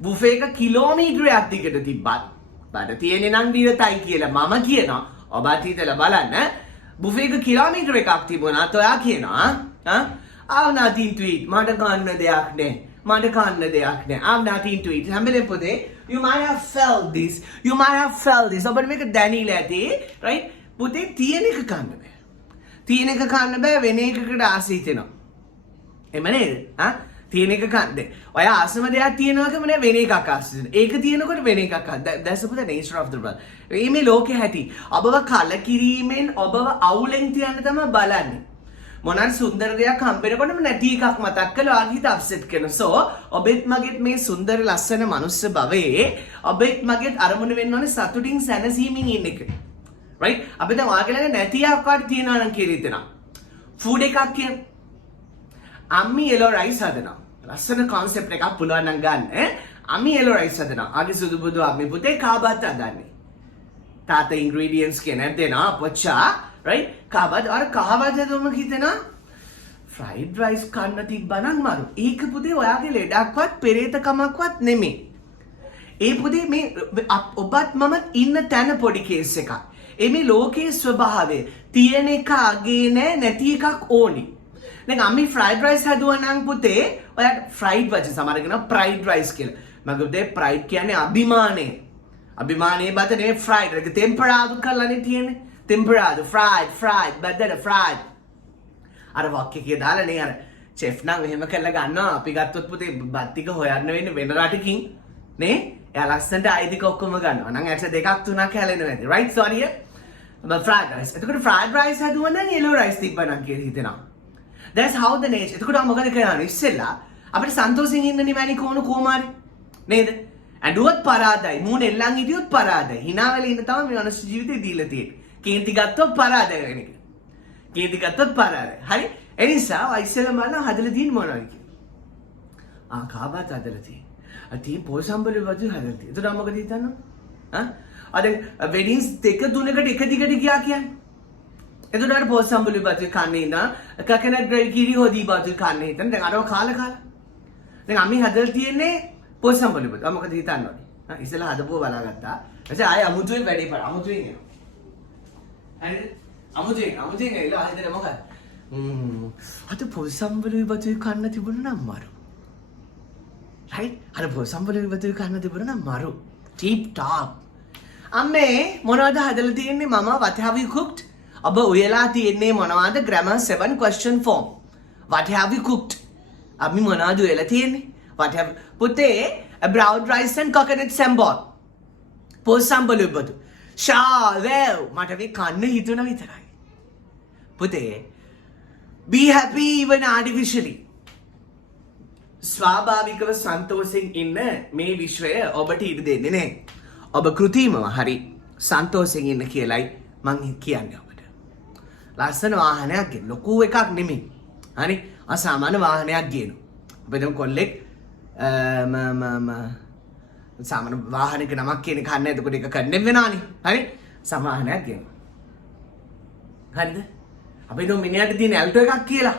Buffet එක කිලෝමීටරයක් දිගට තිබ්බත් බඩ තියෙන්නේ නම් විරතයි කියලා මම කියනවා. ඔබත් හිතලා බලන්න. බුෆේ එක කිලෝමීටර එකක් තිබුණාත් ඔයා කියනවා I've nothing to eat. මට කන්න දෙයක් නැහැ. මට කන්න දෙයක් නැහැ. I've nothing to eat. හැමලෙම පොතේ you might have felt this. You might have felt this. ඔබට මේක දැනিলা ඇති. right? පුතේ තියෙන එක කන්න බෑ. තියෙන එක කන්න බෑ වෙන එකකට ආස හිතෙනවා. එම නේද? තියෙන එක කන්න. ඔය ආසම දෙයක් තියෙනවකම නේ වෙන එකක් ආස හිතෙනවා. ඒක තියෙනකොට වෙන එකක් ආස. That's the nature of the world. මේ ලෝකේ හැටි. ඔබව කලකිරීමෙන් ඔබව අවුලෙන් තියන්න තමයි බලන්නේ. මොනවාරි සුන්දර දෙයක් හම්බෙනකොටම නැති එකක් මතක් කළා ඔයාගේ හිත අප්සෙට් කරනවා. So ඔබෙත් මගෙත් මේ සුන්දර ලස්සන මනුස්ස භවයේ ඔබෙත් මගෙත් අරමුණ වෙන්න ඕනේ සතුටින් සැනසීමෙන් ඉන්න එක. right? අපි දැන් ඔයාගේ ළඟ නැති ආකාරය තියනවා නම් කියලා හිතනවා. ෆුඩ් එකක් කියන අම්මි yellow rice හදනවා. ලස්සන concept එකක් පුළුවන් නම් ගන්න. අම්මි yellow rice හදනවා. ආගේ සුදු බුදු අම්මි පුතේ කාබත් හදන්නේ. තාත්තා ingredients කියන දෙනවා පොච්චා right? කාබත් අර කාබත් හදුවම හිතෙනවා fried rice කන්න තිබ්බනම් මරු. ඒක පුතේ ඔයාගේ ලෙඩක්වත් පෙරේතකමක්වත් නෙමෙයි. ඒ පුතේ මේ ඔබත් මමත් ඉන්න තැන පොඩි කේස් එකක්. මේ ලෝකයේ ස්වභාවය තියෙන එක අගේ නෑ නැති එකක් ඕනි. දැන් අම්මි fried rice හදුවා නම් පුතේ ඔයාට fried වචන සමහර කෙනා fried rice කියලා. මගේ පුතේ fried කියන්නේ අභිමානය. අභිමානයේ බත නෙමෙයි fried. ඒක temperado කරලානේ තියෙන්නේ. temperado fried බද්දට fried. අර වක්කේ කිය දාලා නේ අර chef නම් එහෙම කරලා ගන්නවා. අපි ගත්තොත් පුතේ බත් ටික හොයන්න වෙන්නේ වෙන රටකින් නේ. එයා ලස්සනට අයිතික ඔක්කොම ගන්නවා. නම් ඇට දෙකක් තුනක් හැලෙනවා ඇති. right sorry. fried rice. එතකොට fried rice හදුවා නම් yellow rice තිබ්බනම් කියලා හිතෙනවා. That's how the nature. එතකොට මොකද කරන්නේ? ඉස්සෙල්ලා අපිට සන්තෝෂෙන් ඉන්න නිමැනි කොමාරි නේද? ඇඬුවත් පරාදයි. මූණ එල්ලන් හිටියොත් පරාදයි. hina වෙලා ඉන්න තමයි මේ මනුස්ස ජීවිතේ දීලා තියෙන්නේ. කේන්ති ගත්තොත් පරාදයි වෙන එක. කේන්ති ගත්තොත් පරාදයි. හරි? ඒ නිසා ඉස්සෙල්ලා බලන්න හදලා තියෙන්නේ මොනවද කියලා. කාබත් හදලා තියෙන්නේ. අතින් පොසම්බලේ වගේ හදලා තියෙන්නේ. එතකොට මොකද හිතන්නේ? අද වෙඩින්ස් දෙක තුනකට එක දිගට ගියා කියන්නේ. එතකොට අර පොසම්බලේ වගේ කන්නේ නා කකනට් ඩ්‍රයි කිරි හොදි වගේ කන්නේ හිටන් දැන් අරව කාලා. දැන් අම්මි හදලා තියෙන්නේ පොසම්බලේ වගේ. මොකද හිතන්නේ? ඉස්සෙල්ලා හදපුව බලාගත්තා. ඊට ආයෙ අමුතුවෙන් වැඩේ පර අමුතුවෙන් එනවා. හරිද? අමුතුවෙන් එලා හිතේ මොකද? අද පොසම්බලේ වගේ කන්න තිබුණා නම් මරු. right? අර පොසම්බලේ වගේ කන්න තිබුණා නම් මරු. tip top. අම්මේ මොනවද හදලා තියෙන්නේ මම what have you cooked? ඔබ උයලා තියෙන්නේ මොනවද grammar 7 question form. What have you cooked? අපි මොනවද උයලා තියෙන්නේ? What have පුතේ brown rice and coconut sambal. පොසම්බලේ වගේ. ෂාව් මට මේ කන්න හිතුණා විතරයි. පුතේ be happy even artificially. ස්වාභාවිකව සන්තෝෂෙන් ඉන්න මේ විශ්වය ඔබට ඉඩ දෙන්නේ නැහැ. ඔබ කෘතිමව හරි සන්තෝෂෙන් ඉන්න කියලයි මං කියන්නේ ඔබට. ලස්සන වාහනයක් ගෙන ලොකු එකක් නෙමෙයි. හරි? අසාමාන්‍ය වාහනයක් ගේනවා. ඔබ දැන් කොල්ලෙක් සාමාන්‍ය වාහනයක නමක් කියන එක කන්නේ එතකොට ඒක කන්නේ වෙනානේ. හරි? සමාහනයක් ගේනවා. හරිද? අපි දෝ මිනිහට තියෙන ඇල්ටෝ එකක් කියලා.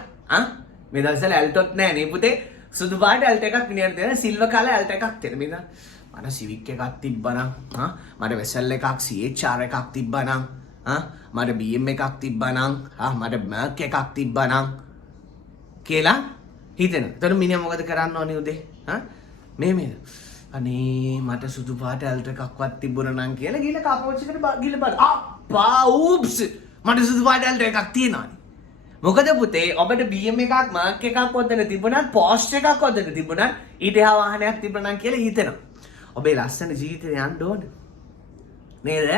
මේ දවස්වල ඇල්ටෝත් නැහැ නේ පුතේ. සුදු පාට ඇල්ටෝ එකක් මිනිහට තියෙන සිල්වර් කලර් ඇල්ටෝ එකක් තියෙන. මේ මට සිවික් එකක් තිබ්බනම් මට වෙසල් එකක් CHR එකක් තිබ්බනම් මට BM එකක් තිබ්බනම් මට මර්ක් එකක් තිබ්බනම් කියලා හිතෙනවා. එතකොට මිනිහා මොකද කරන්න ඕනේ උදේ? මේ අනේ මට සුදු පාට ඇල්ටෝ එකක්වත් තිබුණා නම් කියලා ගිහලා කපෝච් එකට ගිහලා බලන්න. අප්පා උප්ස් මට සුදු පාට ඇල්ටෝ එකක් තියෙනවානේ. මොකද පුතේ ඔබට BM එකක් මර්ක් එකක් ඔතන තිබුණත් පෝස්ට් එකක් ඔතන තිබුණත් ඊට එහා වාහනයක් තිබුණා නම් කියලා හිතෙනවා. ඔබේ ලස්සන ජීවිතේ යන්න ඕන නේද?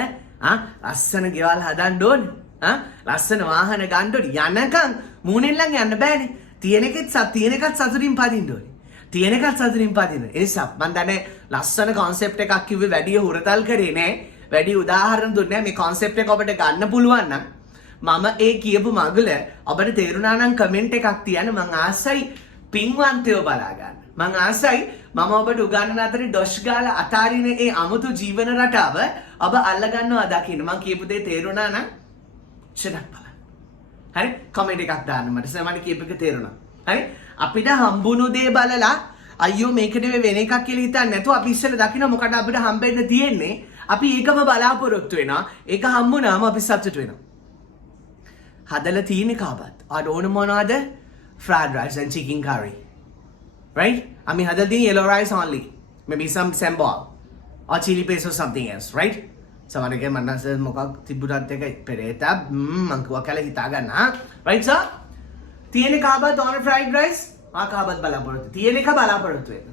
ලස්සන ගෙවල් හදන්න ඕන. ලස්සන වාහන ගන්න ඕන. යනකම් මූණෙල්ලන් යන්න බෑනේ. තියෙන එකත් සතුටින් පදින්න ඕනේ. තියෙන එකත් සතුටින් පදින්න. ඒ නිසා මම දන්නේ ලස්සන concept එකක් කිව්වේ වැඩි හුරතල් කරේ නෑ. වැඩි උදාහරණ දුන්නේ නෑ. මේ concept එක ඔබට ගන්න පුළුවන් නම් මම ඒ කියපු මගල ඔබට තේරුණා නම් කමෙන්ට් එකක් තියන්න. මං ආසයි පින්වන්තයෝ බලා ගන්න. මං ආසයි මම ඔබට උගන්වන අතරේ ඩොෂ් ගාලා අතාරින ඒ අමුතු ජීවන රටාව ඔබ අල්ල ගන්නවා දකින්න. මං කියපු දේ තේරුණා නම් ෂඩක් බලන්න. හරි? කමෙන්ට් එකක් දාන්න මට. මට කියපු එක තේරුණා. හරි? අපිට හම්බුණු දේ බලලා අයියෝ මේකට වෙන එකක් කියලා හිතන්නේ නැතුව අපි ඉස්සෙල්ලා දකින්න මොකද අපිට හම්බෙන්න තියෙන්නේ. අපි ඒකම බලාපොරොත්තු වෙනවා. ඒක හම්බුනාම අපි සතුට වෙනවා. හදලා තියෙන්නේ කාබත්. අර ඕන මොනවද? Fried rice and chicken curry. Right? අපි හදලා තියෙන්නේ yellow rice only. Maybe some sambal or chili paste or something else, right? සමහරවිට මනස මොකක් තිබුණත් එක පෙරේත මං කිව්වා කියලා හිතා ගන්න. Right sir? තියෙන කාබත් on fried rice කාබත් බලාපොරොත්තු. තියෙන එක බලාපොරොත්තු වෙන්න.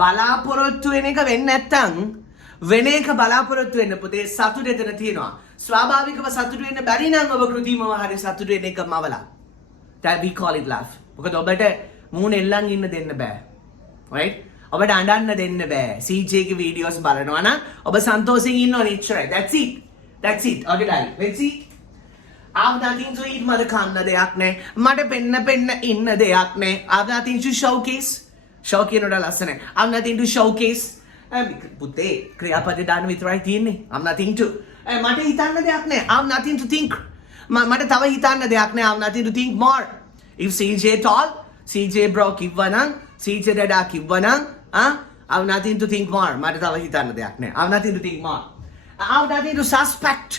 බලාපොරොත්තු වෙන එක වෙන්නේ නැත්තම් වෙන එක බලාපොරොත්තු වෙන්න පුතේ සතුට එතන තියෙනවා. ස්වාභාවිකව සතුට වෙන්න බැරි නම් ඔබ කෘතිමව හරි සතුට වෙන එක මවලා. That we call it laugh. මොකද ඔබට මූණ එල්ලන් ඉන්න දෙන්න බෑ. Right? ඔබට අඬන්න දෙන්න බෑ. CJ ගේ වීඩියෝස් බලනවා නම් ඔබ සන්තෝෂයෙන් ඉන්න ඕනේ ඉච්චරයි. That's it. That's it. Okay darling. Let's see. I've nothing to eat මට කන්න දෙයක් නෑ. මට පෙන්න ඉන්න දෙයක් නෑ. I've nothing to showcase. show කියනට ලස්සනයි. I've nothing to showcase. පුතේ ක්‍රියාපදේ දාන්න විතරයි තියෙන්නේ. I'm nothing to. මට හිතන්න දෙයක් නෑ. I'm nothing to think. මට තව හිතන්න දෙයක් නෑ. I'm nothing to think more. If CJ tall, CJ bro කිව්වනම්, CJ dada කිව්වනම්, I've nothing to think more. මට තව හිතන්න දෙයක් නෑ. I've nothing to think more. I've nothing to suspect.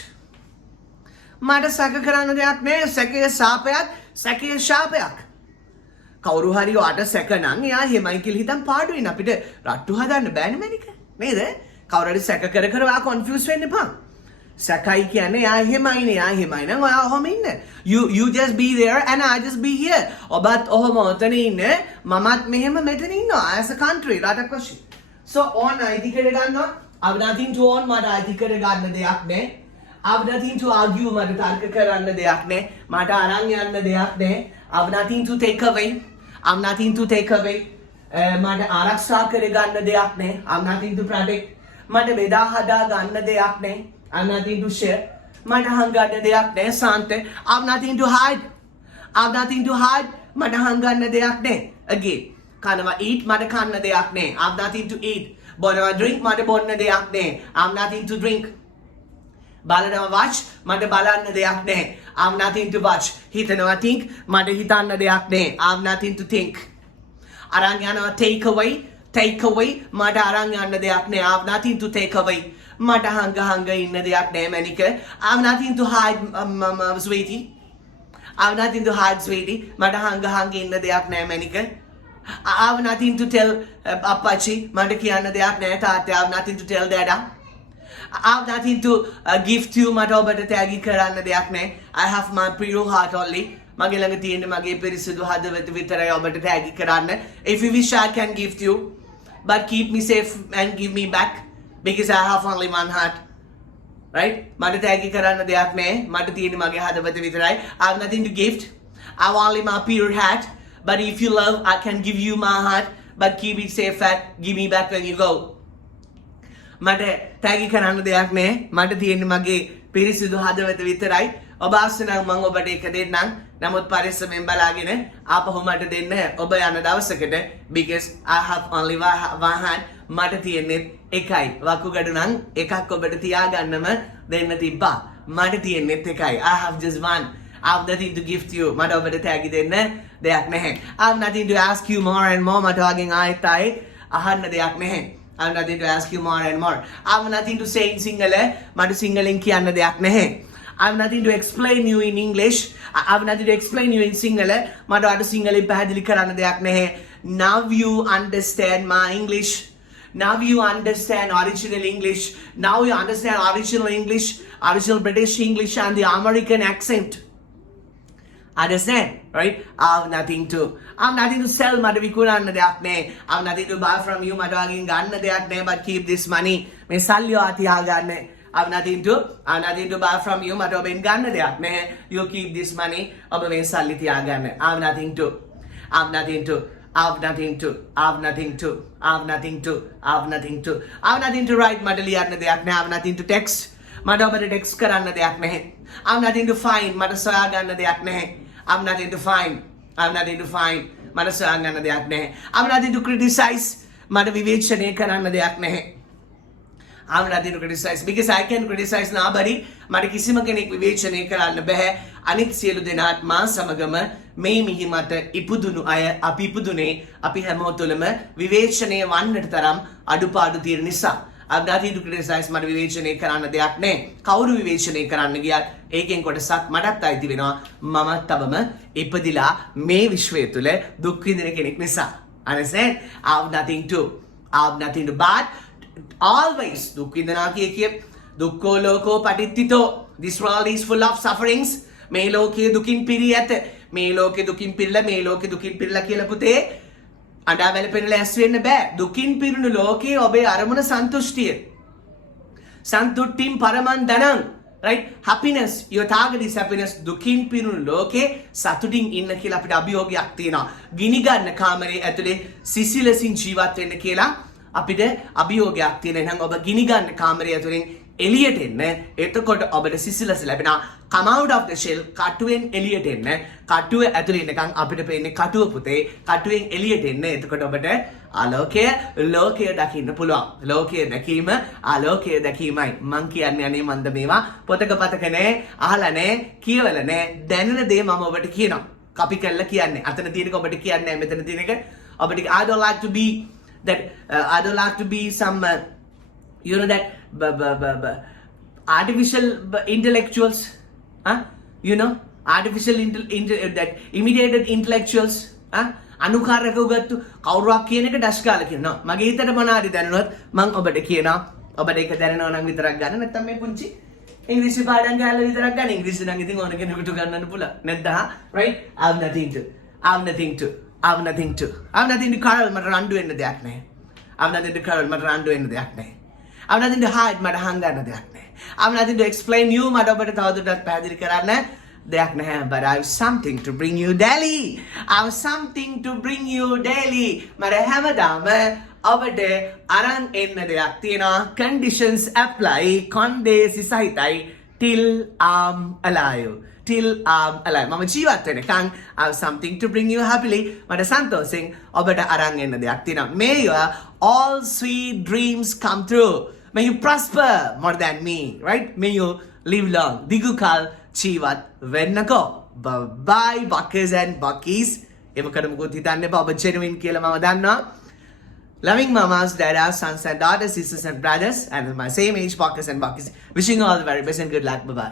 මට සැක කරන්න දෙයක් නෑ. සැකයේ සාපයක්, සැකයේ ශාපයක්. කවුරු හරි ඔයාට සැක නම් එයා එහෙමයි කියලා හිතන් පාඩු වෙන අපිට රට්ටු හදන්න බෑනේ මැනික. නේද? කවුරු හරි සැක කර ඔයා කන්ෆියුස් වෙන්න එපා. සැකයි කියන්නේ එයා එහෙමයිනේ. එයා එහෙමයි නම් ඔයා ඔහම ඉන්න. You just be there and I just be here. ඔබත් ඔහම ඔතන ඉන්න. මමත් මෙහෙම මෙතන ඉන්නවා. as a country රටක් වශයෙන්. So on අයිති කර ගන්නවා. I've nothing to on මට අයිති කර ගන්න දෙයක් නෑ. I've nothing to argue මට තර්ක කරන්න දෙයක් නෑ. මට අරන් යන්න දෙයක් නෑ. I've nothing to take away. I'm nothing to take away. මට ආරක්ෂා කර ගන්න දෙයක් නෑ. I'm nothing to protect. මට බෙදා හදා ගන්න දෙයක් නෑ. I'm nothing to share. මට හංගන්න දෙයක් නෑ සාන්ත. I'm nothing to hide. I'm nothing to hide. මට හංගන්න දෙයක් නෑ. Again. කනවා eat මට කන්න දෙයක් නෑ. I'm nothing to eat. බොනවා drink මට බොන්න දෙයක් නෑ. I'm nothing to drink. බලනවා watch මට බලන්න දෙයක් නෑ. I'm nothing to watch. හිතනවා think මට හිතන්න දෙයක් නෑ. I'm nothing to think. අරන් යනවා take away මට අරන් යන්න දෙයක් නෑ. I'm nothing to take away. මට හංග ඉන්න දෙයක් නෑ මැනික. I'm nothing to hide sweetie. I'm nothing to hide sweetie. මට හංග ඉන්න දෙයක් නෑ මැනික. I'm nothing to tell අප්පච්චි මට කියන්න දෙයක් නෑ තාත්තේ. I'm nothing to tell dada. I've nothing to gift you මට ඔබට තෑගි කරන්න දෙයක් නෑ. I have my pure heart only. මගේ ළඟ තියෙන මගේ පිරිසිදු හදවත විතරයි ඔබට තෑගි කරන්න. If you wish I can gift you but keep me safe and give me back because I have only one heart. Right? මට තෑගි කරන්න දෙයක් නෑ. මට තියෙන මගේ හදවත විතරයි. I have nothing to gift. I have only my pure heart. But if you love I can give you my heart but keep it safe and give me back when you go. මට තෑගි කරන්න දෙයක් නෑ. මට තියෙන්නේ මගේ පිරිසිදු හදවත විතරයි. ඔබ ආසනම් මම ඔබට එක දෙන්නම්. නමුත් පරිස්සමෙන් බලාගෙන ආපහු මට දෙන්න ඔබ යන දවසකට because I have only one hand. මට තියෙන්නේ එකයි. වකුගඩු නම් එකක් ඔබට තියාගන්නම දෙන්න තිබ්බා. මට තියෙන්නේ එකයි. I have just one. I have nothing to gift you. මට ඔබට තෑගි දෙන්න දෙයක් නැහැ. I have nothing to ask you more and more. මට වගෙන් ආයෙත් අහන්න දෙයක් නැහැ. I have nothing to ask you more and more. I have nothing to say in Sinhala. මට සිංහලෙන් කියන්න දෙයක් නැහැ. I have nothing to explain you in English. I have nothing to explain you in Sinhala. මට අර සිංහලෙන් පැහැදිලි කරන්න දෙයක් නැහැ. Now you understand my English. Now you understand original English. Now you understand original English, original British English and the American accent. Understand? Right? I have nothing to sell මට විකුණන්න දෙයක් නෑ. I have nothing to buy from you මට වගෙන් ගන්න දෙයක් නෑ. But keep this money. මේ සල්ලි ඔයා තියාගන්න. I have nothing to buy from you මට ඔබෙන් ගන්න දෙයක් නෑ. You keep this money. ඔබ මේ සල්ලි තියාගන්න. I have nothing to write මට ලියන්න දෙයක් නෑ. I have nothing to text මට ඔබට text කරන්න දෙයක් නැහැ. I have nothing to find මට සොයා ගන්න දෙයක් නැහැ. I have nothing to find මට සොයා ගන්න දෙයක් නැහැ. I have nothing to criticize මට විවේචනය කරන්න දෙයක් නැහැ. I I'm nothing to criticize because I can criticize nobody. මට කිසිම කෙනෙක් විවේචනය කරන්න බෑ. අනිත් සියලු දෙනාත් මා සමගම මේ මිහි මත ඉපදුණු අය අපි ඉපදුනේ අපි හැමෝම තුළම විවේචනය වන්නට තරම් අඩුපාඩු තියෙන නිසා. I'm nothing to criticize මට විවේචනය කරන්න දෙයක් නැහැ. කවුරු විවේචනය කරන්න ගියත් ඒකෙන් කොටසක් මටත් අයිති වෙනවා. මමත් තවම ඉපදිලා මේ විශ්වය තුළ දුක් විඳින කෙනෙක් නිසා. Understand? I have nothing to bad. Always දුක් විඳිනා කිය දුක්ඛෝ ලෝකෝ පටිච්චිතෝ. This world is full of sufferings. මේ ලෝකයේ දුකින් පිරී ඇත. මේ ලෝකේ දුකින් පිරලා මේ ලෝකේ දුකින් පිරලා කියලා පුතේ අඬා වැළපෙන්න ලෑස්ති වෙන්න බෑ. දුකින් පිරුණු ලෝකයේ ඔබේ අරමුණ සන්තුෂ්ටිය. සන්තුට්ඨින් පරමං ධනං. Right? Happiness. Your target is happiness. දුකින් පිරුණු ලෝකේ සතුටින් ඉන්න කියලා අපිට අභියෝගයක් තියෙනවා. ගිනි ගන්න කාමරේ ඇතුලේ සිසිලසින් ජීවත් වෙන්න කියලා අපිට අභියෝගයක් තියෙන. එහෙනම් ඔබ ගිනි ගන්න කාමරය ඇතුලෙන් එළියට එන්න. එතකොට ඔබට සිසිලස ලැබෙනවා. Come out of the shell. කටුවෙන් එළියට එන්න. කටුව ඇතුලේ ඉන්නකම් අපිට පේන්නේ කටුව පුතේ. කටුවෙන් එළියට එන්න. එතකොට ඔබට ආලෝකය ලෝකය දකින්න පුළුවන්. ලෝකය දැකීම ආලෝකය දැකීමයි. මං කියන්නේ අනේ මන්ද මේවා පොතක පතක නෑ, අහලා නෑ, කියවලා නෑ. දැනෙන දේ මම ඔබට කියනවා. කපි කරලා කියන්නේ. අතන තියෙනක ඔබට කියන්නේ නෑ. මෙතන තියෙනක ඔබට I don't like to be that I don't like to be some you know that artificial intellectuals, you know, artificial that imitated intellectuals, අනුකාරක උගත්තු කවුරුවක් කියන එක ඩැෂ් කාලා කියනවා. මගේ හිතට මොනවාරි දැනුණොත් මම ඔබට කියනවා. ඔබට ඒක දැනනවා නම් විතරක් ගන්න. නැත්නම් මේ පුංචි ඉංග්‍රීසි පාඩම් ගාලා විතරක් ගන්න. ඉංග්‍රීසි නම් ඉතින් ඕන කෙනෙකුට ගන්නන්න පුළුවන්. නැද්ද? Right? I have nothing to කරල් මට රණ්ඩු වෙන්න දෙයක් නැහැ. I have nothing to කරල් මට රණ්ඩු වෙන්න දෙයක් නැහැ. I have nothing to hide මට හංගන්න දෙයක් නැහැ. I have nothing to explain you මට ඔබට තවදුරටත් පැහැදිලි කරන්න දෙයක් නැහැ. But I have something to bring you daily. I have something to bring you daily. මට හැමදාම ඔබට අරන් එන්න දෙයක් තියෙනවා. Conditions apply. කොන්දේසි සහිතයි. Till I'm alive. මම ජීවත් වෙනකන් I have something to bring you happily. මට සන්තෝෂෙන් ඔබට අරන් එන්න දෙයක් තියෙනවා. May your all sweet dreams come true. May you prosper more than me. Right? May you live long. දිගු කල් ජීවත් වෙන්නකෝ. Bye buckers and buckies. එමකට මොකද හිතන්නේ ඔබ genuine කියලා මම දන්නවා. Loving mamas, dadas, sons and daughters, sisters and brothers, and my same age buckers and buckies. Wishing you all the very best and good luck. Bye bye.